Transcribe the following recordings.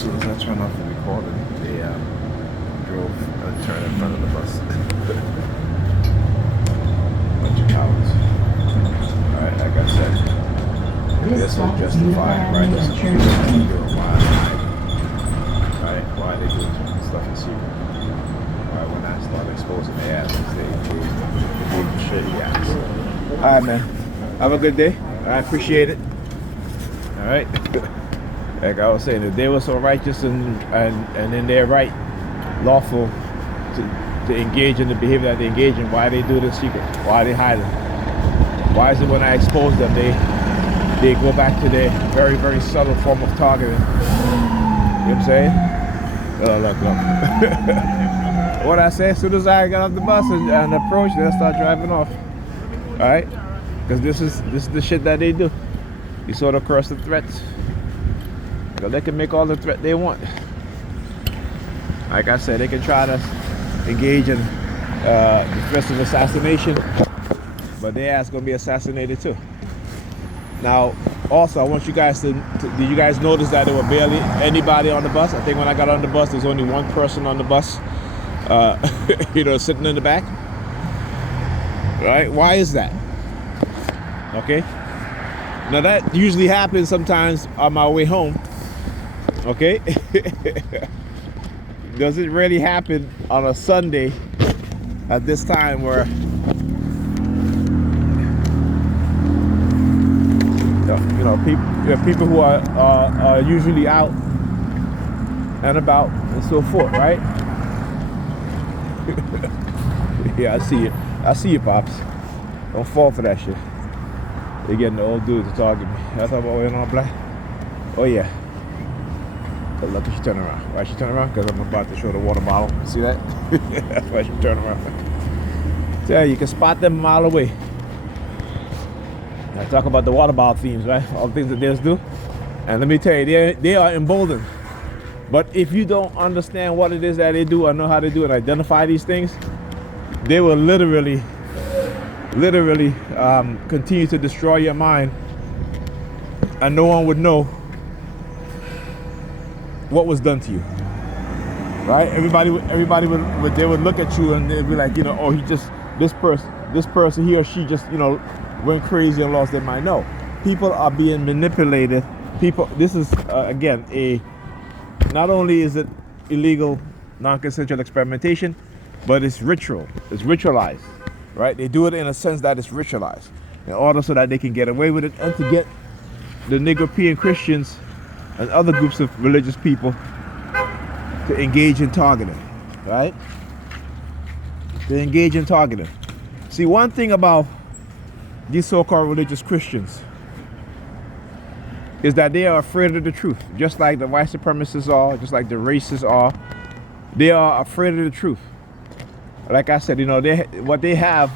soon as I turned off the recording, they drove and turned in front of the bus. Bunch of cowards. Alright, like I said, they're so justified, right? This is why they do stuff in secret. Why when I start exposing their asses, they do shitty ass. Alright, man. Have a good day. I appreciate it. Alright. Like I was saying, if they were so righteous and in their right, lawful to engage in the behavior that they engage in, why they do it in secret? Why they hide it? Why is it when I expose them, they go back to their very, very subtle form of targeting? You know what I'm saying? Oh, look. What I say, as soon as I got off the bus and approached, they'll start driving off. Alright? Because this is the shit that they do. You sort of cross the threats. They can make all the threat they want. Like I said, they can try to engage in the threats of assassination, but their ass gonna be assassinated too. Now, also, I want you guys to did you guys notice that there were barely anybody on the bus? I think when I got on the bus, there's only one person on the bus, sitting in the back. Right? Why is that? Okay. Now that usually happens sometimes on my way home. Okay. Does it really happen on a Sunday at this time where people who are usually out and about and so forth, right? Yeah, I see you, pops. Don't fall for that shit. They're getting the old dudes to target me. I thought about wearing all black. Oh yeah. But look, she turn around. Why she turn around? Because I'm about to show the water bottle. See that? That's why she turn around. Yeah, you can spot them a mile away. I talk about the water bottle themes, right? All the things that theirs do. And let me tell you, they are emboldened. But if you don't understand what it is that they do or know how to do and identify these things, they will literally continue to destroy your mind, and no one would know what was done to you, right? Everybody would they would look at you and they'd be like, oh, this person, he or she just, went crazy and lost their mind. No, people are being manipulated. This is again not only is it illegal, non-consensual experimentation, but it's ritual. It's ritualized, right? They do it in a sense that it's ritualized in order so that they can get away with it and to get the Negropean Christians and other groups of religious people to engage in targeting, right? To engage in targeting. See, one thing about these so-called religious Christians is that they are afraid of the truth, just like the white supremacists are, just like the racists are. They are afraid of the truth. Like I said, what they have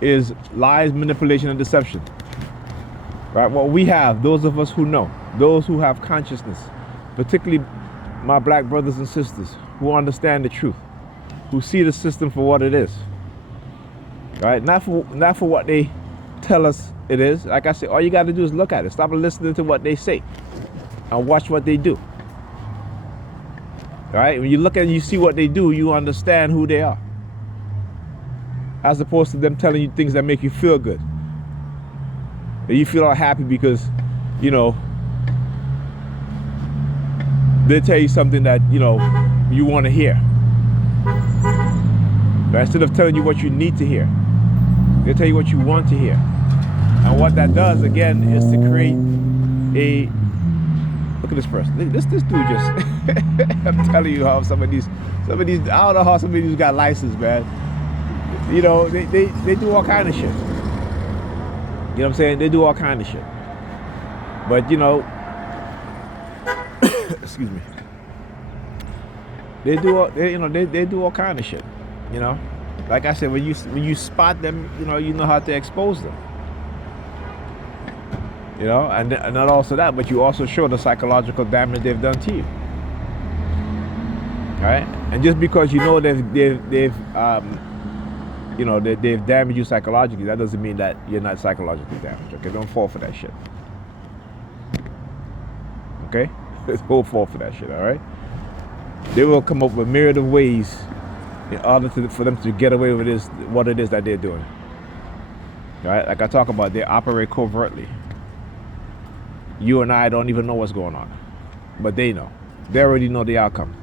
is lies, manipulation, and deception. Right? What we have, those of us who know, those who have consciousness, particularly my black brothers and sisters who understand the truth, who see the system for what it is. Right? Not for what they tell us it is. Like I said, all you got to do is look at it. Stop listening to what they say and watch what they do. Right? When you look at it, you see what they do, you understand who they are. As opposed to them telling you things that make you feel good. And you feel all happy because, they tell you something that, you want to hear. But instead of telling you what you need to hear, they tell you what you want to hear. And what that does, again, is to create look at this person. This dude just, I'm telling you how some of these, I don't know how some of these got license, man. They do all kind of shit. You know what I'm saying? They do all kind of shit. But, excuse me. They do all kind of shit, Like I said, when you spot them, you know how to expose them. And not also that, but you also show the psychological damage they've done to you. Right? And just because they've damaged you psychologically, that doesn't mean that you're not psychologically damaged. Okay, don't fall for that shit. Okay? Don't fall for that shit, all right? They will come up with a myriad of ways in order for them to get away with this, what it is that they're doing. All right? Like I talk about, they operate covertly. You and I don't even know what's going on, but they know. They already know the outcome.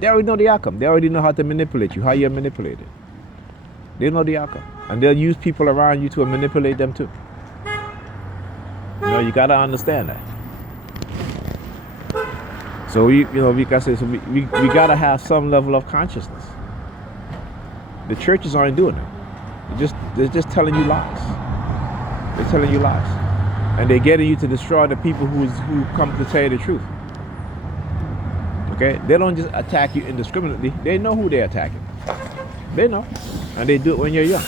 They already know the outcome. They already know how to manipulate you, how you're manipulated. They know the outcome. And they'll use people around you to manipulate them too. You gotta understand that. So we gotta have some level of consciousness. The churches aren't doing it. They're just telling you lies. They're telling you lies. And they're getting you to destroy the people who come to tell you the truth. Okay? They don't just attack you indiscriminately. They know who they're attacking. They know. And they do it when you're young.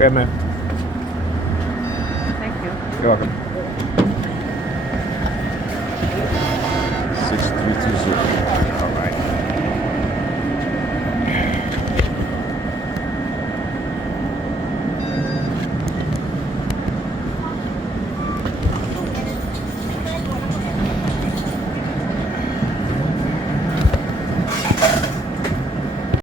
Yeah, man. Thank you. You're welcome.